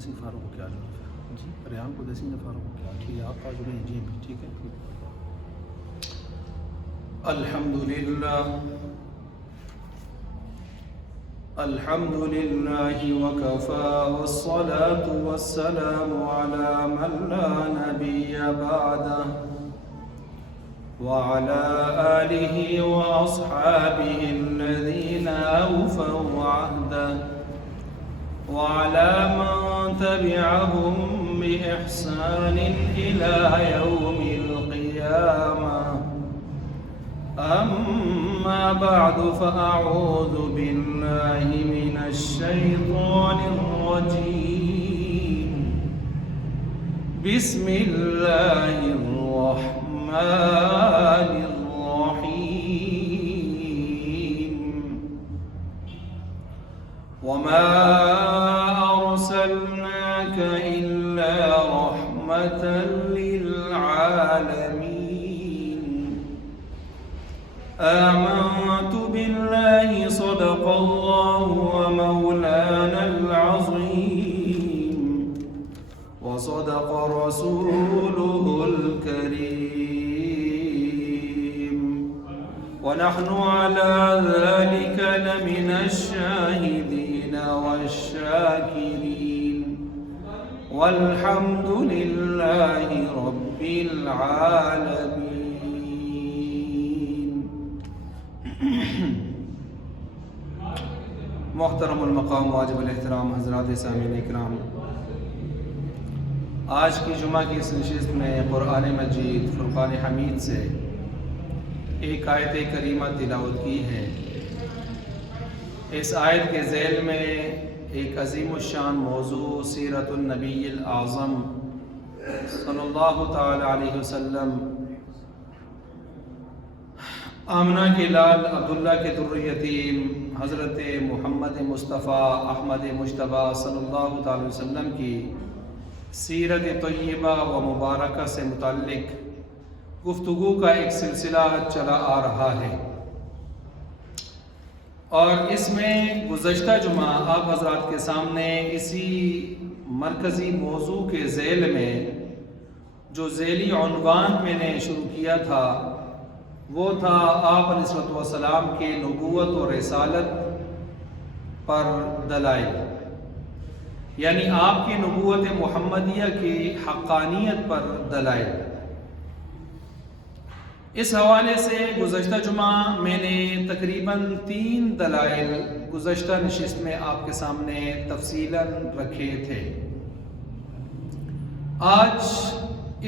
دسیں فارغ ہو کے آ جاؤ جی، ریان کو دسیں فارغ ہو کے آ ٹھیک ہے، آپ آ جائیں جی بھی ٹھیک ہے۔ الحمد لله وكفى والصلاة والسلام على من لا نبي بعده وعلى آله وأصحابه الذين أوفوا عهده وعلى من تبعهم بإحسان إلى يوم القيامة. أما بعد فأعوذ بالله من الشيطان الرجيم. بسم الله الرحمن الرحيم. وما أرسلناك إلا رحمة للعالمين. آمنت بالله صدق الله ومولانا العظيم وصدق رسوله الكريم ونحن على ذلك لمن الشاهدين والشاكرين والحمد لله رب العالمين. محترم المقام واجب الاحترام حضرات سامعین اکرام، آج کی جمعہ کی اس نشست میں قرآن مجید فرقان حمید سے ایک آیت کریمہ تلاوت کی ہے۔ اس آیت کے ذیل میں ایک عظیم الشان موضوع سیرت النبی الاعظم صلی اللہ تعالی علیہ وسلم، آمنہ کے لال عبداللہ کے در یتیم حضرت محمد مصطفیٰ احمد مجتبیٰ صلی اللہ تعالی وسلم کی سیرت طیبہ و مبارکہ سے متعلق گفتگو کا ایک سلسلہ چلا آ رہا ہے، اور اس میں گزشتہ جمعہ آپ حضرات کے سامنے اسی مرکزی موضوع کے ذیل میں جو ذیلی عنوان میں نے شروع کیا تھا وہ تھا آپ علیہ الصلوۃ والسلام کے نبوت و رسالت پر دلائل، یعنی آپ کی نبوت محمدیہ کی حقانیت پر دلائل۔ اس حوالے سے گزشتہ جمعہ میں نے تقریباً 3 دلائل گزشتہ نشست میں آپ کے سامنے تفصیلاً رکھے تھے۔ آج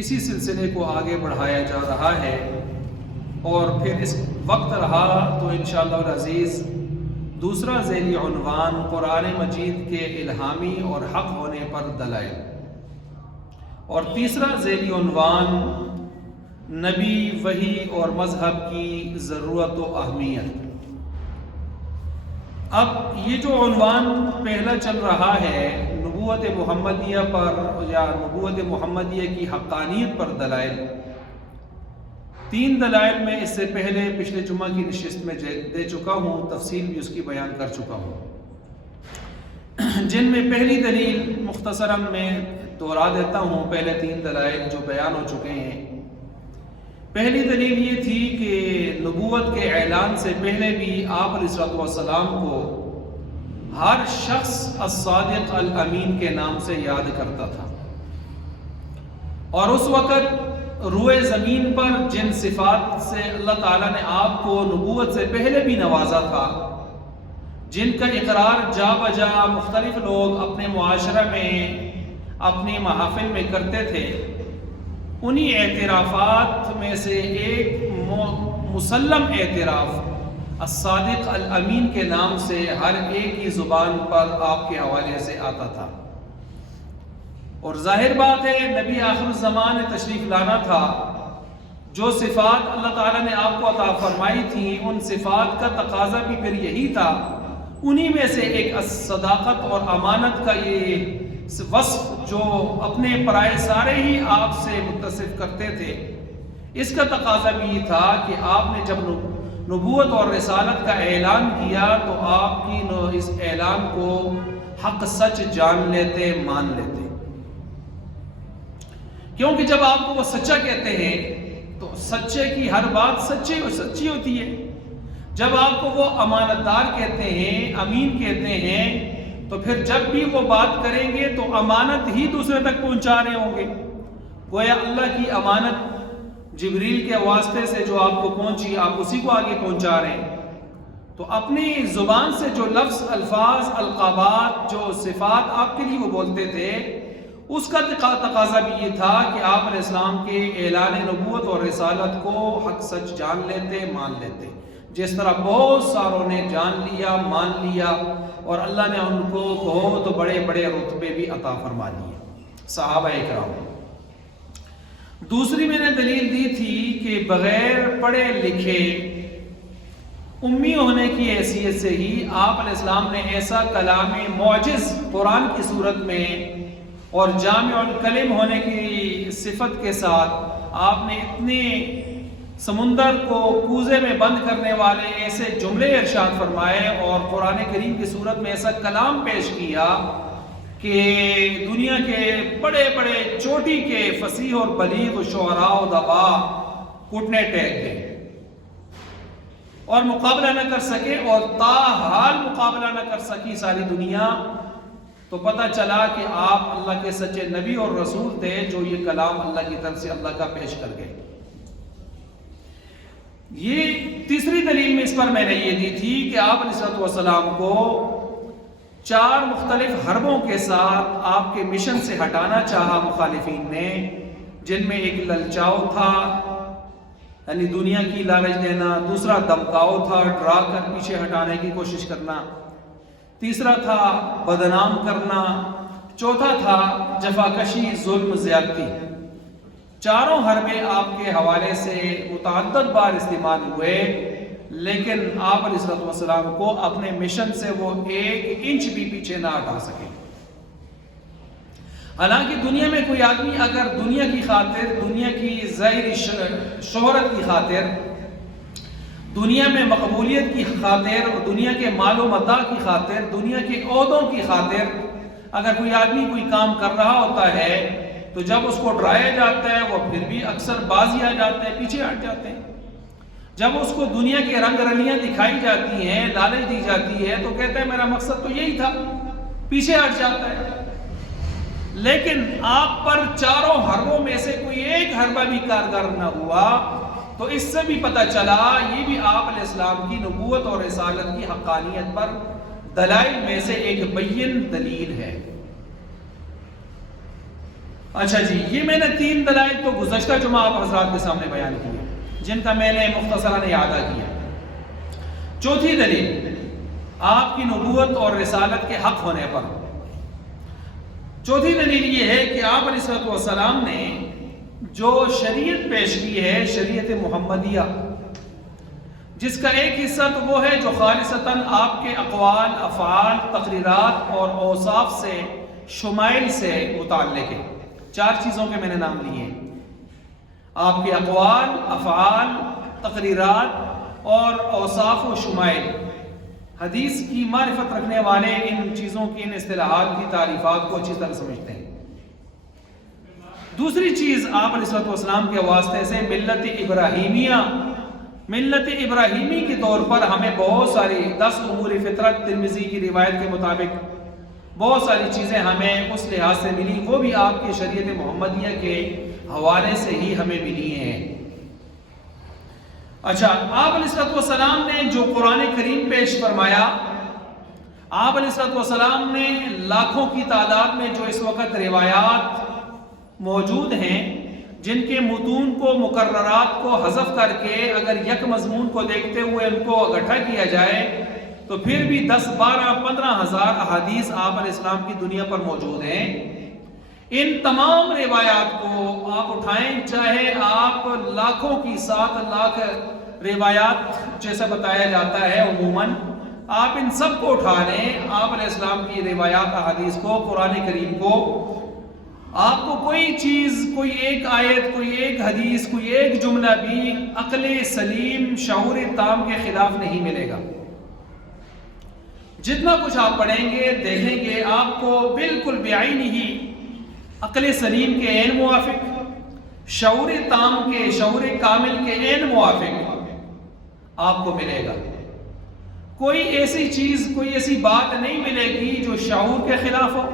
اسی سلسلے کو آگے بڑھایا جا رہا ہے، اور پھر اس وقت رہا تو انشاءاللہ العزیز دوسرا ذیلی عنوان قرآن مجید کے الہامی اور حق ہونے پر دلائل، اور تیسرا ذیلی عنوان نبی، وحی اور مذہب کی ضرورت و اہمیت۔ اب یہ جو عنوان پہلا چل رہا ہے نبوت محمدیہ پر یا نبوت محمدیہ کی حقانیت پر دلائل، 3 دلائل میں اس سے پہلے پچھلے جمعہ کی نشست میں دے چکا ہوں، تفصیل بھی اس کی بیان کر چکا ہوں، جن میں پہلی دلیل مختصراً میں دہرا دیتا ہوں۔ پہلے 3 دلائل جو بیان ہو چکے ہیں، پہلی دلیل یہ تھی کہ نبوت کے اعلان سے پہلے بھی آپ علیہ الصلوۃ والسلام کو ہر شخص الصادق الامین کے نام سے یاد کرتا تھا، اور اس وقت روئے زمین پر جن صفات سے اللہ تعالیٰ نے آپ کو نبوت سے پہلے بھی نوازا تھا، جن کا اقرار جا بجا مختلف لوگ اپنے معاشرہ میں اپنی محافل میں کرتے تھے، انہی اعترافات میں سے ایک مسلم اعتراف الصادق الامین کے نام سے ہر ایک کی زبان پر آپ کے حوالے سے آتا تھا۔ اور ظاہر بات ہے نبی آخر الزمان تشریف لانا تھا، جو صفات اللہ تعالیٰ نے آپ کو عطا فرمائی تھی ان صفات کا تقاضا بھی پھر یہی تھا، انہی میں سے ایک صداقت اور امانت کا یہ وصف جو اپنے پرائے سارے ہی آپ سے متصف کرتے تھے، اس کا تقاضا بھی یہ تھا کہ آپ نے جب نبوت اور رسالت کا اعلان کیا تو آپ کی اس اعلان کو حق سچ جان لیتے، مان لیتے. کیونکہ جب آپ کو وہ سچا کہتے ہیں تو سچے کی ہر بات سچی ہوتی ہے. جب آپ کو وہ امانت دار کہتے ہیں، امین کہتے ہیں، تو پھر جب بھی وہ بات کریں گے تو امانت ہی دوسرے تک پہنچا رہے ہوں گے. گویا اللہ کی امانت جبریل کے واسطے سے جو آپ کو پہنچی، آپ اسی کو آگے پہنچا رہے ہیں. تو اپنی زبان سے جو لفظ، الفاظ، القابات، جو صفات آپ کے لیے وہ بولتے تھے، اس کا تقاضا بھی یہ تھا کہ آپ علیہ السلام کے اعلان نبوت اور رسالت کو حق سچ جان لیتے، مان لیتے، جس طرح بہت ساروں نے جان لیا، مان لیا، اور اللہ نے ان کو بہت بڑے بڑے رتبے بھی عطا فرما دیے. صحابہ اکرام. دوسری میں نے دلیل دی تھی کہ بغیر پڑھے لکھے امی ہونے کی حیثیت سے ہی آپ علیہ السلام نے ایسا کلام معجز قرآن کی صورت میں اور جامع الکلم ہونے کی صفت کے ساتھ آپ نے اتنے سمندر کو کوزے میں بند کرنے والے ایسے جملے ارشاد فرمائے اور قرآن کریم کی صورت میں ایسا کلام پیش کیا کہ دنیا کے بڑے بڑے چوٹی کے فصیح اور بلیغ شعراء و ادبا گھٹنے ٹیک گئے اور مقابلہ نہ کر سکے، اور تاحال مقابلہ نہ کر سکی ساری دنیا. تو پتہ چلا کہ آپ اللہ کے سچے نبی اور رسول تھے جو یہ کلام اللہ کی طرف سے اللہ کا پیش کر گئے. یہ تیسری دلیل میں اس پر میں نے یہ دی تھی کہ آپ علیہ السلام کو 4 مختلف حربوں کے ساتھ آپ کے مشن سے ہٹانا چاہا مخالفین نے، جن میں ایک للچاؤ تھا، یعنی دنیا کی لالچ دینا، دوسرا دمکاؤ تھا، ڈرا کر پیچھے ہٹانے کی کوشش کرنا، تیسرا تھا بدنام کرنا، چوتھا تھا جفاکشی، ظلم، زیادتی. چاروں حربے آپ کے حوالے سے متعدد بار استعمال ہوئے، لیکن آپ علیہ السلام کو اپنے مشن سے وہ 1 انچ بھی پیچھے نہ ہٹا سکے. حالانکہ دنیا میں کوئی آدمی اگر دنیا کی خاطر، دنیا کی ظاہری شہرت کی خاطر، دنیا میں مقبولیت کی خاطر اور دنیا کے مال و متاع کی خاطر، دنیا کے عہدوں کی خاطر اگر کوئی آدمی کوئی کام کر رہا ہوتا ہے تو جب اس کو ڈرایا جاتا ہے وہ پھر بھی اکثر بازی آ جاتے ہیں، پیچھے ہٹ جاتے ہیں. جب اس کو دنیا کے رنگ رلیاں دکھائی جاتی ہیں، لالچ دی جاتی ہے، تو کہتا ہے میرا مقصد تو یہی تھا، پیچھے ہٹ جاتا ہے. لیکن آپ پر چاروں حربوں میں سے کوئی ایک حربہ بھی کارگر نہ ہوا، تو اس سے بھی پتہ چلا یہ بھی آپ علیہ السلام کی نبوت اور رسالت کی حقانیت پر دلائل میں سے ایک بین دلیل ہے. اچھا جی، یہ میں نے 3 دلائل تو گزشتہ جمعہ آپ حضرات کے سامنے بیان کیے، جن کا میں نے مختصراً اعادہ کیا. چوتھی دلیل آپ کی نبوت اور رسالت کے حق ہونے پر. چوتھی دلیل یہ ہے کہ آپ علیہ السلام نے جو شریعت پیش کی ہے، شریعت محمدیہ، جس کا ایک حصہ تو وہ ہے جو خالصتاً آپ کے اقوال، افعال، تقریرات اور اوصاف سے، شمائل سے متعلق ہے. 4 چیزوں کے میں نے نام لیے ہیں، آپ کے اقوال، افعال، تقریرات اور اوصاف و شمائل. حدیث کی معرفت رکھنے والے ان چیزوں کی، ان اصطلاحات کی تعریفات کو اچھی طرح سمجھتے ہیں. دوسری چیز آپ علیہ السلام کے واسطے سے ملت ابراہیمیہ، ملت ابراہیمی کے طور پر ہمیں بہت ساری 10 امور فطرت، ترمذی کی روایت کے مطابق بہت ساری چیزیں ہمیں اس لحاظ سے ملی، وہ بھی آپ کی شریعت محمدیہ کے حوالے سے ہی ہمیں ملی ہیں. اچھا، آپ علیہ السلام نے جو قرآن کریم پیش فرمایا، آپ علیہ السلام نے لاکھوں کی تعداد میں جو اس وقت روایات موجود ہیں، جن کے متون کو، مقررات کو حذف کر کے اگر یک مضمون کو دیکھتے ہوئے ان کو اکٹھا کیا جائے تو پھر بھی 10، 12، 15 ہزار احادیث آپ علیہ السلام کی دنیا پر موجود ہیں. ان تمام روایات کو آپ اٹھائیں، چاہے آپ لاکھوں کی 7 لاکھ روایات جیسا بتایا جاتا ہے عموماً، آپ ان سب کو اٹھا لیں، آپ علیہ السلام کی روایات، احادیث کو، قرآن کریم کو، آپ کو کوئی چیز، کوئی ایک آیت، کوئی ایک حدیث، کوئی ایک جملہ بھی عقل سلیم، شعور تام کے خلاف نہیں ملے گا. جتنا کچھ آپ پڑھیں گے دیکھیں گے آپ کو بالکل بعین ہی عقل سلیم کے عین موافق، شعور تام کے، شعور کامل کے عین موافق آپ کو ملے گا۔ کوئی ایسی چیز، کوئی ایسی بات نہیں ملے گی جو شعور کے خلاف ہو،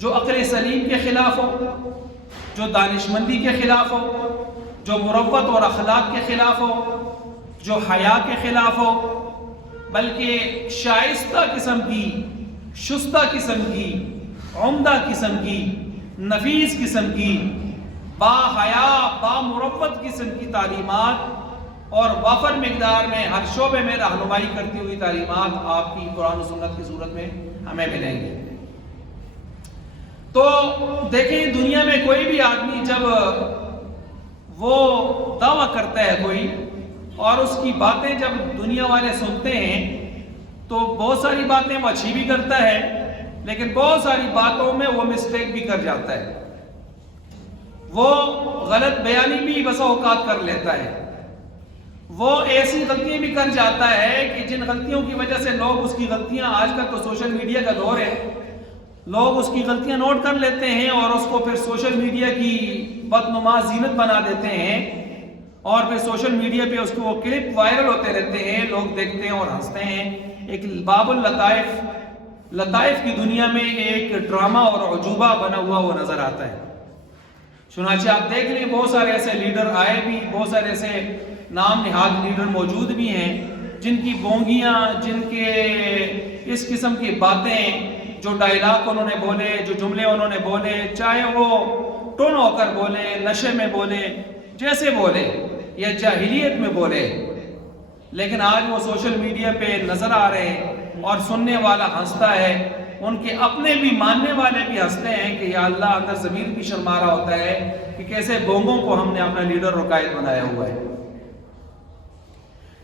جو عقل سلیم کے خلاف ہو، جو دانشمندی کے خلاف ہو، جو مروت اور اخلاق کے خلاف ہو، جو حیا کے خلاف ہو، بلکہ شائستہ قسم کی، شستہ قسم کی، عمدہ قسم کی، نفیس قسم کی، با حیا با مروت قسم کی تعلیمات اور وافر مقدار میں ہر شعبے میں رہنمائی کرتی ہوئی تعلیمات آپ کی قرآن و سنت کی صورت میں ہمیں ملیں گے۔ تو دیکھیں دنیا میں کوئی بھی آدمی جب وہ دعویٰ کرتا ہے کوئی، اور اس کی باتیں جب دنیا والے سنتے ہیں تو بہت ساری باتیں وہ اچھی بھی کرتا ہے، لیکن بہت ساری باتوں میں وہ مسٹیک بھی کر جاتا ہے، وہ غلط بیانی بھی بسا اوقات کر لیتا ہے، وہ ایسی غلطیاں بھی کر جاتا ہے کہ جن غلطیوں کی وجہ سے لوگ اس کی غلطیاں، آج کل تو سوشل میڈیا کا دور ہے، لوگ اس کی غلطیاں نوٹ کر لیتے ہیں اور اس کو پھر سوشل میڈیا کی بدنما زینت بنا دیتے ہیں، اور پھر سوشل میڈیا پہ اس کو وہ کلپ وائرل ہوتے رہتے ہیں، لوگ دیکھتے ہیں اور ہنستے ہیں۔ ایک باب اللطائف، لطائف کی دنیا میں ایک ڈرامہ اور عجوبہ بنا ہوا وہ نظر آتا ہے۔ چنانچہ آپ دیکھ لیں بہت سارے ایسے لیڈر آئے بھی، بہت سارے ایسے نام نہاد لیڈر موجود بھی ہیں جن کی بونگیاں، جن کے اس قسم کی باتیں، جو ڈائلاگ انہوں نے بولے، جو جملے انہوں نے بولے، چاہے وہ ٹون ہو کر بولے، نشے میں بولے، جیسے بولے یا جاہلیت میں بولے، لیکن آج وہ سوشل میڈیا پہ نظر آ رہے ہیں اور سننے والا ہنستا ہے، ان کے اپنے بھی ماننے والے بھی ہنستے ہیں کہ یا اللہ، اندر ضمیر بھی شرما رہا ہوتا ہے کہ کیسے بونگوں کو ہم نے اپنا لیڈر اور قائد بنایا ہوا ہے۔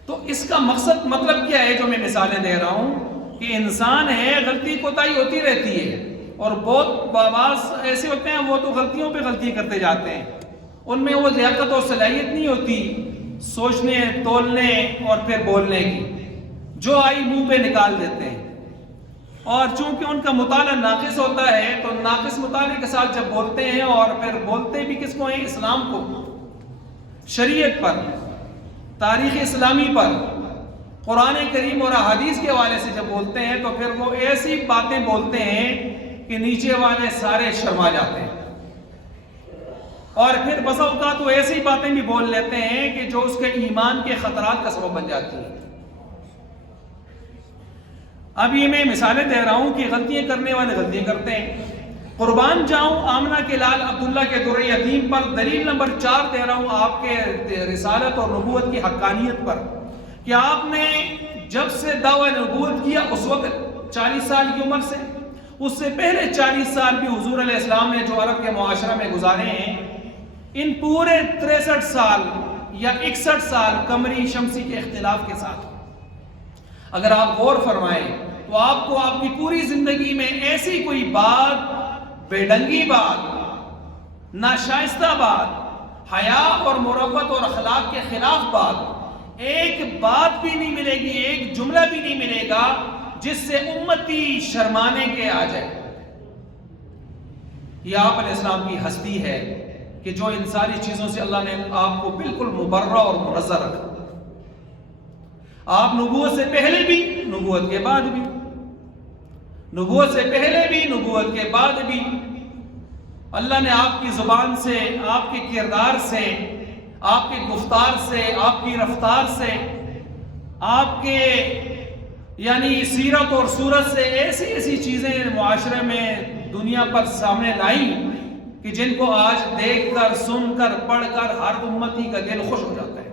تو اس کا مقصد، مطلب کیا ہے جو میں مثالیں دے رہا ہوں کہ انسان ہے، غلطی کوتاہی ہوتی رہتی ہے، اور بہت بعض ایسے ہوتے ہیں وہ تو غلطیوں پہ غلطی کرتے جاتے ہیں، ان میں وہ لیاقت اور صلاحیت نہیں ہوتی سوچنے، تولنے اور پھر بولنے کی، جو آئی منہ پہ نکال دیتے ہیں، اور چونکہ ان کا مطالعہ ناقص ہوتا ہے تو ناقص مطالعے کے ساتھ جب بولتے ہیں، اور پھر بولتے بھی کس کو ہیں؟ اسلام کو، شریعت پر، تاریخ اسلامی پر، قرآن کریم اور احادیث کے حوالے سے جب بولتے ہیں تو پھر وہ ایسی باتیں بولتے ہیں کہ نیچے والے سارے شرما جاتے ہیں، اور پھر بسا اوقات وہ ایسی باتیں بھی بول لیتے ہیں کہ جو اس کے ایمان کے خطرات کا سبب بن جاتی ہیں۔ اب یہ میں مثالیں دے رہا ہوں کہ غلطیاں کرنے والے غلطیاں کرتے ہیں۔ قربان جاؤں آمنہ کے لال عبداللہ کے در یتیم پر دلیل نمبر 4 دے رہا ہوں آپ کے رسالت اور نبوت کی حقانیت پر، کہ آپ نے جب سے دعوی نبوت کیا اس وقت 40 سال کی عمر سے، اس سے پہلے 40 سال بھی حضور علیہ السلام نے جو عرب کے معاشرہ میں گزارے ہیں، ان پورے 63 سال یا 61 سال قمری شمسی کے اختلاف کے ساتھ اگر آپ غور فرمائیں تو آپ کو آپ کی پوری زندگی میں ایسی کوئی بات، بے ڈنگی بات، ناشائستہ بات، حیا اور مروت اور اخلاق کے خلاف بات، ایک بات بھی نہیں ملے گی، ایک جملہ بھی نہیں ملے گا جس سے امتی شرمانے کے آ جائے۔ یہ آپ علیہ السلام کی ہستی ہے کہ جو ان ساری چیزوں سے اللہ نے آپ کو بالکل مبرہ اور منزہ رکھا۔ آپ نبوت سے پہلے بھی، نبوت کے بعد بھی، نبوت سے پہلے بھی، نبوت کے بعد بھی اللہ نے آپ کی زبان سے، آپ کے کردار سے، آپ کے گفتار سے، آپ کی رفتار سے، آپ کے یعنی سیرت اور صورت سے ایسی ایسی چیزیں معاشرے میں دنیا پر سامنے لائیں کہ جن کو آج دیکھ کر، سن کر، پڑھ کر ہر امتی کا دل خوش ہو جاتا ہے۔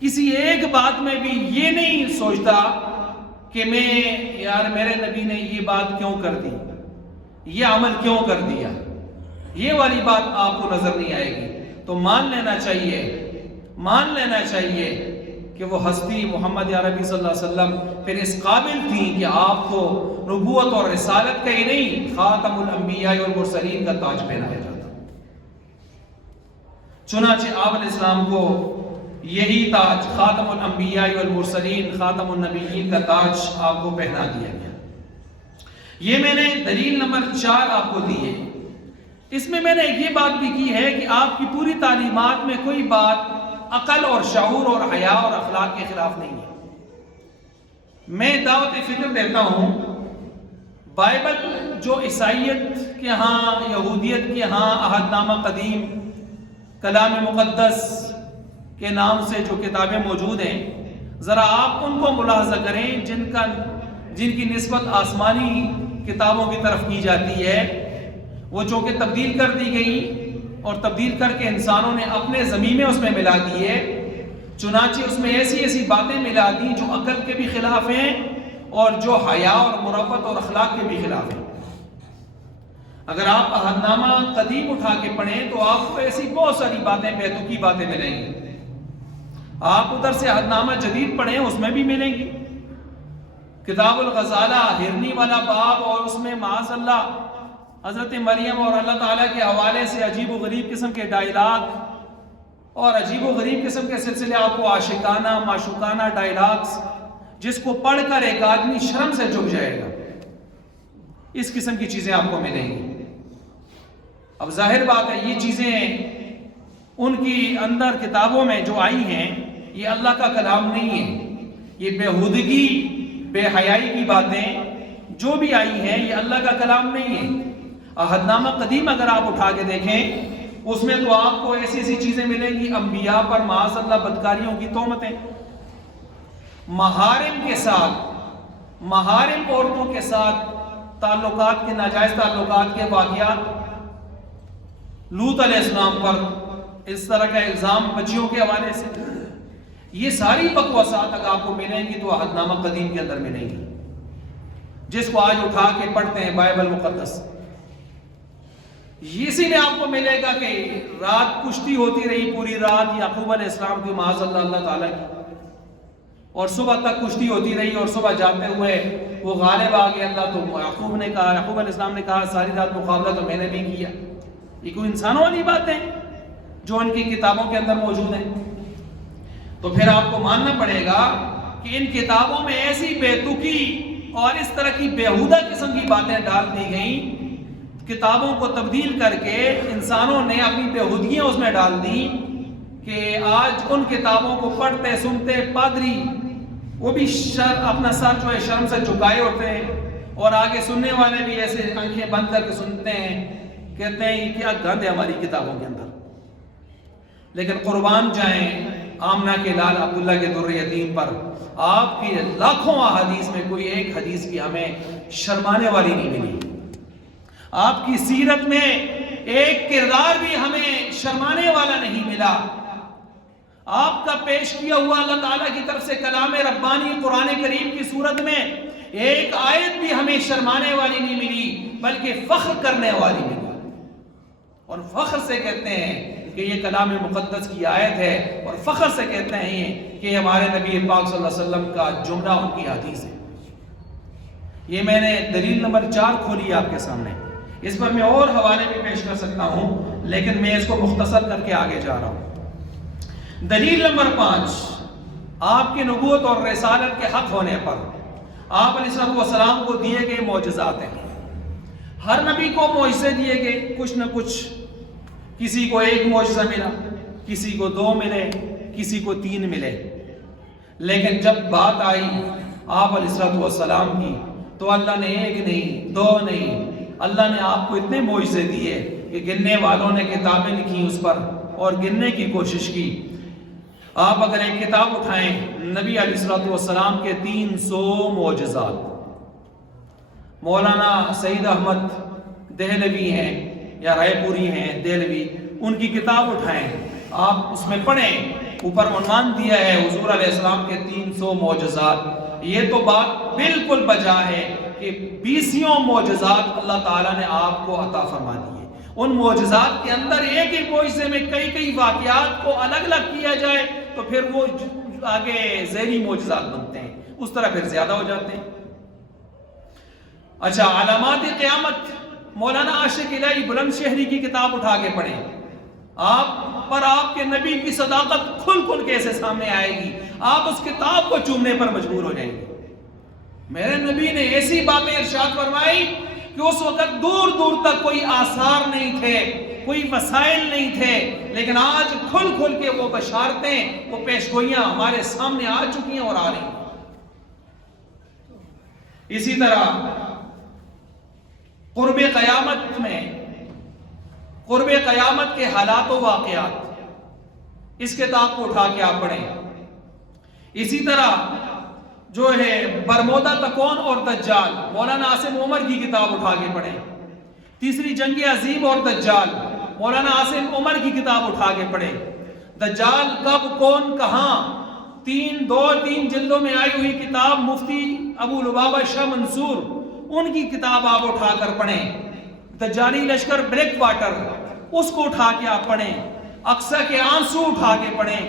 کسی ایک بات میں بھی یہ نہیں سوچتا کہ میں یار میرے نبی نے یہ بات کیوں کر دی، یہ عمل کیوں کر دیا، یہ والی بات آپ کو نظر نہیں آئے گی۔ تو مان لینا چاہیے، مان لینا چاہیے کہ وہ ہستی محمد عربی صلی اللہ علیہ وسلم پھر اس قابل تھی کہ آپ کو نبوت اور رسالت کا ہی نہیں، خاتم الانبیاء والمرسلین کا تاج پہنایا جاتا۔ چنانچہ آپ علیہ السلام کو یہی تاج خاتم الانبیاء والمرسلین، خاتم النبیین کا تاج آپ کو پہنا دیا گیا۔ یہ میں نے دلیل نمبر 4 آپ کو دی ہے۔ اس میں نے یہ بات بھی کی ہے کہ آپ کی پوری تعلیمات میں کوئی بات عقل اور شعور اور حیا اور اخلاق کے خلاف نہیں ہے۔ میں دعوت فکر دیتا ہوں، بائبل جو عیسائیت کے ہاں، یہودیت کے ہاں عہد نامہ قدیم، کلام مقدس کے نام سے جو کتابیں موجود ہیں، ذرا آپ ان کو ملاحظہ کریں جن کی نسبت آسمانی کتابوں کی طرف کی جاتی ہے، وہ چونکہ تبدیل کر دی گئی اور تبدیل کر کے انسانوں نے اپنے ضمیمے اس میں ملا دیے، چنانچہ اس میں ایسی باتیں ملا دی جو عقل کے بھی خلاف ہیں اور جو حیا اور مروت اور اخلاق کے بھی خلاف ہیں۔ اگر آپ عہد نامہ قدیم اٹھا کے پڑھیں تو آپ کو ایسی بہت ساری باتیں، بیتوکی باتیں ملیں گی۔ آپ ادھر سے عہد نامہ جدید پڑھیں، اس میں بھی ملیں گی۔ کتاب الغزالہ، ہرنی والا باب، اور اس میں معاذ اللہ حضرت مریم اور اللہ تعالیٰ کے حوالے سے عجیب و غریب قسم کے ڈائلاگ اور عجیب و غریب قسم کے سلسلے، آپ کو عاشقانہ معشوقانہ ڈائلاگز، جس کو پڑھ کر ایک آدمی شرم سے جھک جائے گا، اس قسم کی چیزیں آپ کو ملیں گی۔ اب ظاہر بات ہے یہ چیزیں ان کی اندر کتابوں میں جو آئی ہیں، یہ اللہ کا کلام نہیں ہے۔ یہ بےہودگی، بے حیائی کی باتیں جو بھی آئی ہیں، یہ اللہ کا کلام نہیں ہے۔ عہد نامہ قدیم اگر آپ اٹھا کے دیکھیں، اس میں تو آپ کو ایسی چیزیں ملیں گی، انبیاء پر معاذ اللہ بدکاریوں کی تہمتیں، محارم کے ساتھ، محارم عورتوں کے ساتھ تعلقات کے، ناجائز تعلقات کے واقعات، لوط علیہ السلام پر اس طرح کا الزام بچیوں کے حوالے سے، یہ ساری بکواسات اگر آپ کو ملیں گی تو عہد نامہ قدیم کے اندر ملیں گی، جس کو آج اٹھا کے پڑھتے ہیں بائبل مقدس۔ اسی میں آپ کو ملے گا کہ رات کشتی ہوتی رہی پوری رات یعقوب علیہ السلام کی، معاذ اللہ تعالیٰ کی، اور صبح تک کشتی ہوتی رہی، اور صبح جاتے ہوئے وہ غالب آ گئے اللہ، تو یعقوب علیہ السلام نے کہا ساری رات مقابلہ تو میں نے بھی کیا۔ یہ کوئی انسانوں والی باتیں جو ان کی کتابوں کے اندر موجود ہیں؟ تو پھر آپ کو ماننا پڑے گا کہ ان کتابوں میں ایسی بیتوکی اور اس طرح کی بیہودہ قسم کی باتیں ڈال دی گئیں، کتابوں کو تبدیل کر کے انسانوں نے اپنی بیہودگیاں اس میں ڈال دی، کہ آج ان کتابوں کو پڑھتے سنتے پادری وہ بھی اپنا سر جو ہے شرم سے جھکائے ہوتے ہیں، اور آگے سننے والے بھی ایسے آنکھیں بند کر کے سنتے ہیں، کہتے ہیں یہ کیا گند ہے ہماری کتابوں کے اندر۔ لیکن قربان جائیں آمنہ کے لال عبداللہ کے در یتیم پر، آپ کی لاکھوں احادیث میں کوئی ایک حدیث کی ہمیں شرمانے والی نہیں ملی، آپ کی سیرت میں ایک کردار بھی ہمیں شرمانے والا نہیں ملا، آپ کا پیش کیا ہوا اللہ تعالیٰ کی طرف سے کلام ربانی قرآن کریم کی صورت میں ایک آیت بھی ہمیں شرمانے والی نہیں ملی، بلکہ فخر کرنے والی ملی، اور فخر سے کہتے ہیں کہ یہ کلام مقدس کی آیت ہے، اور فخر سے کہتے ہیں کہ ہمارے نبی پاک صلی اللہ علیہ وسلم کا جملہ ان کی حدیث ہے۔ یہ میں نے دلیل نمبر 4 کھولی آپ کے سامنے، اس پر میں اور حوالے بھی پیش کر سکتا ہوں، لیکن میں اس کو مختصر کر کے آگے جا رہا ہوں۔ دلیل نمبر 5، آپ کی نبوت اور رسالت کے حق ہونے پر آپ علیہ السلام کو دیے گئے معجزات ہیں۔ ہر نبی کو معجزے دیے گئے، کچھ نہ کچھ، کسی کو 1 معجزہ ملا، کسی کو 2 ملے، کسی کو 3 ملے، لیکن جب بات آئی آپ علیہ السلام کی تو اللہ نے 1 نہیں 2 نہیں، اللہ نے آپ کو اتنے معجزے دیے کہ گننے والوں نے کتابیں لکھی اس پر اور گننے کی کوشش کی۔ آپ اگر ایک کتاب اٹھائیں نبی علیہ السلام کے 300 معجزات، مولانا سعید احمد دہلوی ہیں یا رائے پوری ہیں دہلوی، ان کی کتاب اٹھائیں، آپ اس میں پڑھیں، اوپر عنوان دیا ہے حضور علیہ السلام کے 300 معجزات۔ یہ تو بات بالکل بجا ہے کہ 20 معجزات اللہ تعالیٰ نے آپ کو عطا فرما دیے۔ ان معجزات کے اندر ایک ایک معجزے میں کئی واقعات کو الگ الگ کیا جائے تو پھر وہ آگے ذیلی معجزات بنتے ہیں، اس طرح پھر زیادہ ہو جاتے ہیں۔ اچھا، علامات قیامت، مولانا عاشق الہی بلند شہری کی کتاب اٹھا کے پڑھیں، آپ پر آپ کے نبی کی صداقت کھل کھل کیسے سامنے آئے گی، آپ اس کتاب کو چومنے پر مجبور ہو جائیں گے۔ میرے نبی نے ایسی باتیں ارشاد فرمائی کہ اس وقت دور دور تک کوئی آثار نہیں تھے، کوئی وسائل نہیں تھے، لیکن آج کھل کھل کے وہ بشارتیں، وہ پیشگوئیاں ہمارے سامنے آ چکی ہیں اور آ رہی ہیں۔ اسی طرح قرب قیامت میں، قرب قیامت کے حالات و واقعات، اس کتاب کو اٹھا کے آپ پڑھیں۔ اسی طرح جو ہے برمودا تکون اور دجال، مولانا عاصم عمر کی کتاب اٹھا کے پڑھیں۔ تیسری جنگ عظیم اور دجال، مولانا عاصم عمر کی کتاب اٹھا کے پڑھیں۔ دجال کب، کون، کہاں، تین جلدوں میں آئی ہوئی کتاب مفتی ابو لبابہ شاہ منصور، ان کی کتاب آپ اٹھا کر پڑھیں۔ دجالی لشکر بریک واٹر، اس کو اٹھا کے آپ پڑھیں۔ اقصی کے آنسو اٹھا کے پڑھیں۔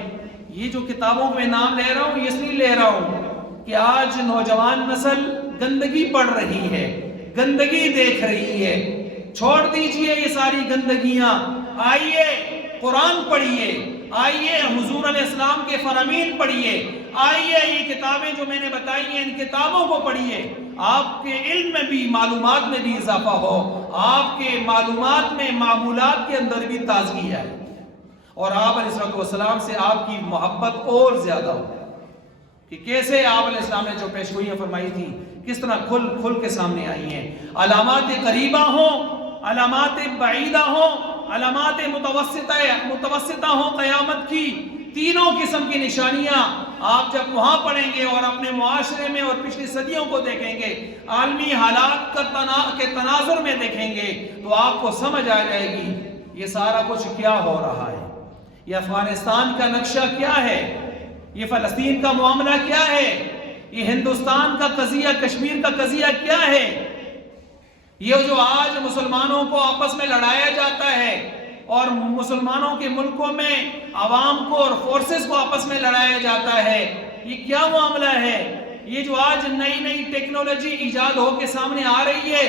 یہ جو کتابوں میں نام لے رہا ہوں، یہ اس لیے لے رہا ہوں کہ آج نوجوان نسل گندگی پڑھ رہی ہے، گندگی دیکھ رہی ہے۔ چھوڑ دیجئے یہ ساری گندگیاں، آئیے قرآن پڑھیے، آئیے حضور علیہ السلام کے فرامین پڑھیے، آئیے یہ کتابیں جو میں نے بتائی ہیں ان کتابوں کو پڑھیے۔ آپ کے علم میں بھی، معلومات میں بھی اضافہ ہو، آپ کے معلومات میں، معمولات کے اندر بھی تازگی آئے، اور آپ علیہ السلام سے آپ کی محبت اور زیادہ ہو، کہ کیسے آپ علیہ السلام نے جو پیشگوئیاں فرمائی تھی کس طرح کھل کھل کے سامنے آئی ہیں۔ علامات قریبہ ہوں، علامات بعیدہ ہوں، علامات متوسطہ ہوں قیامت کی، تینوں قسم کی نشانیاں آپ جب وہاں پڑھیں گے اور اپنے معاشرے میں اور پچھلی صدیوں کو دیکھیں گے، عالمی حالات کے تناظر میں دیکھیں گے، تو آپ کو سمجھ آ جائے گی یہ سارا کچھ کیا ہو رہا ہے، یہ افغانستان کا نقشہ کیا ہے، یہ فلسطین کا معاملہ کیا ہے، یہ ہندوستان کا قضیہ، کشمیر کا قضیہ کیا ہے، یہ جو آج مسلمانوں کو آپس میں لڑایا جاتا ہے اور مسلمانوں کے ملکوں میں عوام کو اور فورسز کو آپس میں لڑایا جاتا ہے، یہ کیا معاملہ ہے۔ یہ جو آج نئی نئی ٹیکنالوجی ایجاد ہو کے سامنے آ رہی ہے،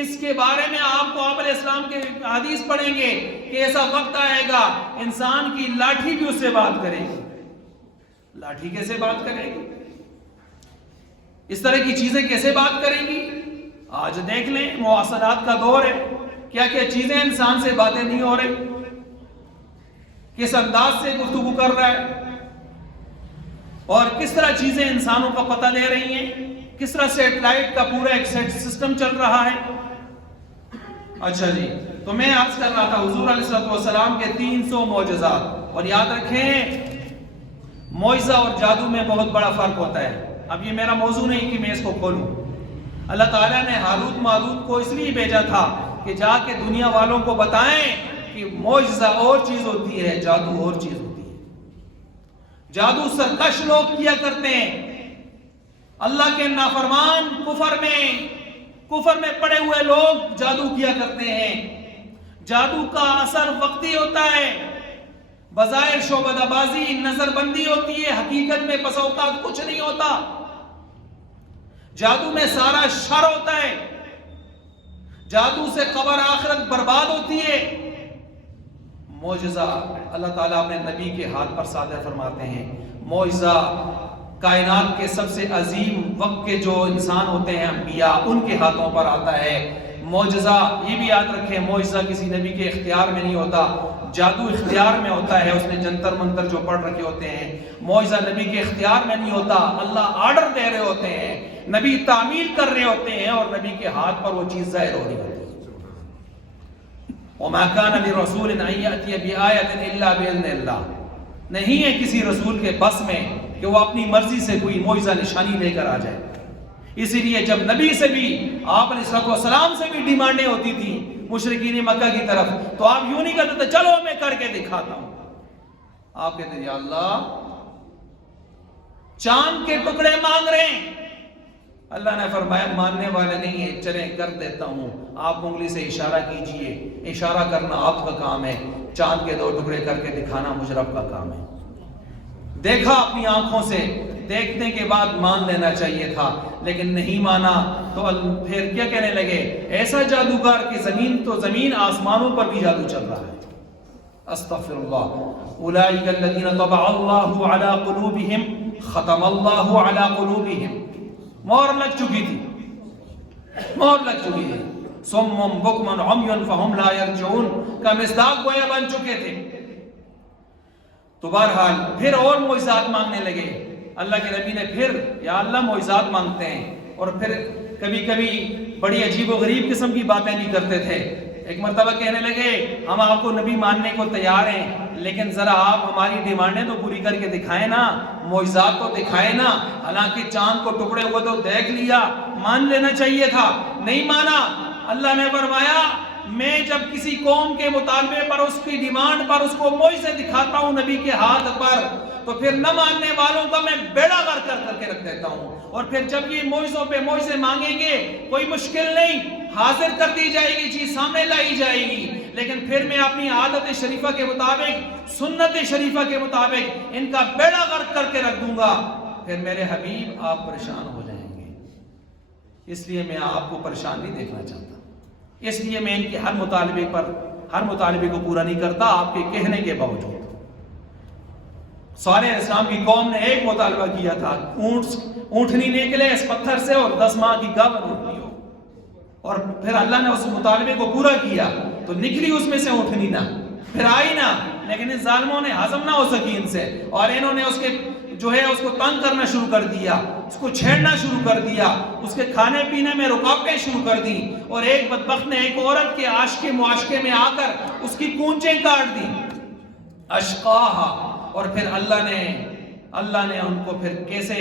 اس کے بارے میں آپ کو آپ علیہ السلام کے حدیث پڑھیں گے کہ ایسا وقت آئے گا انسان کی لاٹھی بھی اس سے بات کرے گی۔ لاٹھی کیسے بات کرے گی؟ اس طرح کی چیزیں کیسے بات کریں گی؟ آج دیکھ لیں، مواصلات کا دور ہے، کیا کیا چیزیں انسان سے باتیں نہیں ہو رہی، کس انداز سے گفتگو کر رہا ہے، اور کس طرح چیزیں انسانوں کا پتہ دے رہی ہیں، کس طرح سیٹلائٹ کا پورا ایک سسٹم چل رہا ہے۔ اچھا جی، تو میں عرض کر رہا تھا حضور علیہ السلام کے 300 معجزات، اور یاد رکھیں معجزہ اور جادو میں بہت بڑا فرق ہوتا ہے۔ اب یہ میرا موضوع نہیں کہ میں اس کو کھولوں۔ اللہ تعالیٰ نے ہاروت ماروت کو اس لیے بھیجا تھا کہ جا کے دنیا والوں کو بتائیں کہ معجزہ اور چیز ہوتی ہے، جادو اور چیز ہوتی ہے۔ جادو سرکش لوگ کیا کرتے ہیں، اللہ کے نافرمان کفر میں پڑے ہوئے لوگ جادو کیا کرتے ہیں۔ جادو کا اثر وقتی ہوتا ہے، بظاہر شعبدہ بازی، نظر بندی ہوتی ہے، حقیقت میں بس اوقات کچھ نہیں ہوتا۔ جادو میں سارا شر ہوتا ہے، جادو سے قبر آخرت برباد ہوتی ہے۔ معجزہ اللہ تعالیٰ اپنے نبی کے ہاتھ پر صادر فرماتے ہیں۔ معجزہ کائنات کے سب سے عظیم وقت کے جو انسان ہوتے ہیں انبیاء، ان کے ہاتھوں پر آتا ہے۔ معجزہ یہ بھی یاد رکھیں، معجزہ کسی نبی کے اختیار میں نہیں ہوتا، جادو اختیار میں ہوتا ہے، اس نے جنتر منتر جو پڑھ رکھے ہوتے ہیں۔ معجزہ نبی کے اختیار میں نہیں ہوتا، اللہ آرڈر دے رہے ہوتے ہیں، نبی تعمیل کر رہے ہوتے ہیں، اور نبی کے ہاتھ پر وہ چیز ظاہر ہو رہی ہوتی ہے۔ وَمَا كَانَ لِرَسُولٍ أَن يَأْتِيَ بِآيَةٍ إِلَّا بِإِذْنِ اللَّهِ، نہیں ہے کسی رسول کے بس میں کہ وہ اپنی مرضی سے کوئی معجزہ نشانی لے کر آ جائے۔ اسی لیے جب نبی سے بھی، آپ علیہ السلام سے بھی ڈیمانڈیں ہوتی تھی مشرکین مکہ کی طرف، تو آپ یوں نہیں کہتے تھے چلو میں کر کے دکھاتا ہوں، آپ کہتے تھے یا اللہ چاند کے ٹکڑے مانگ رہے ہیں، اللہ نے فرمایا ماننے والے نہیں ہیں، چلیں کر دیتا ہوں، آپ انگلی سے اشارہ کیجئے، اشارہ کرنا آپ کا کام ہے، چاند کے 2 ٹکڑے کر کے دکھانا مجھ رب کا کام ہے۔ دیکھا اپنی آنکھوں سے، دیکھنے کے بعد مان لینا چاہیے تھا، لیکن نہیں مانا، تو پھر کیا کہنے لگے، ایسا جادوگر کہ زمین آسمانوں پر بھی جادو چل رہا ہے۔ استغفر اللہ اولئک الذین طبع اللہ علی قلوبہم ختم اللہ علی قلوبہم. مہر لگ چکی تھی، مہر لگ چکی تھی. صم بکم عمی فہم لا یرجعون کا مصداق گویا بن چکے تھے. تو بہرحال پھر اور معجزات مانگنے لگے. اللہ کے نبی نے پھر یا اللہ معجزات مانگتے ہیں، اور پھر کبھی کبھی بڑی عجیب و غریب قسم کی باتیں بھی کرتے تھے. ایک مرتبہ کہنے لگے ہم آپ کو نبی ماننے کو تیار ہیں، لیکن ذرا آپ ہماری ڈیمانڈیں تو پوری کر کے دکھائیں نا، معجزات تو دکھائیں نا. حالانکہ چاند کو ٹکڑے ہوئے تو دیکھ لیا، مان لینا چاہیے تھا، نہیں مانا. اللہ نے فرمایا میں جب کسی قوم کے مطالبے پر، اس کی ڈیمانڈ پر اس کو معجزے دکھاتا ہوں نبی کے ہاتھ پر، تو پھر نہ ماننے والوں کا میں بیڑا غرق کر کے رکھ دیتا ہوں. اور پھر جب یہ معجزوں پہ معجزے مانگیں گے کوئی مشکل نہیں، حاضر کر دی جائے گی، چیز سامنے لائی جائے گی، لیکن پھر میں اپنی عادت شریفہ کے مطابق، سنت شریفہ کے مطابق ان کا بیڑا غرق کر کے رکھ دوں گا. پھر میرے حبیب آپ پریشان ہو جائیں گے. اس لیے میں آپ کو پریشان نہیں دیکھنا چاہتا، اس لیے میں ان کے ہر مطالبے کو پورا نہیں کرتا آپ کے کہنے کے باوجود. سارے اسلام کی قوم نے ایک مطالبہ کیا تھا، اونٹنی نکلے اس پتھر سے اور 10 ماہ کی گاون اونٹنی ہو. اور پھر اللہ نے اس مطالبے کو پورا کیا تو نکلی اس میں سے اونٹنی نہ، پھر آئی نہ، لیکن ان ظالموں نے ہضم نہ ہو سکی ان سے، اور انہوں نے اس کے اس کو تنگ کرنا شروع کر دیا، اس کو چھیڑنا شروع کر دیا، اس کے کھانے پینے میں رکاوٹیں شروع کر دی. اور ایک بدبخت نے ایک عورت کے عاشق معاشقے میں آ کر اس کی کونچیں کاٹ دی، اشقاہا. اور پھر اللہ نے ان کو پھر کیسے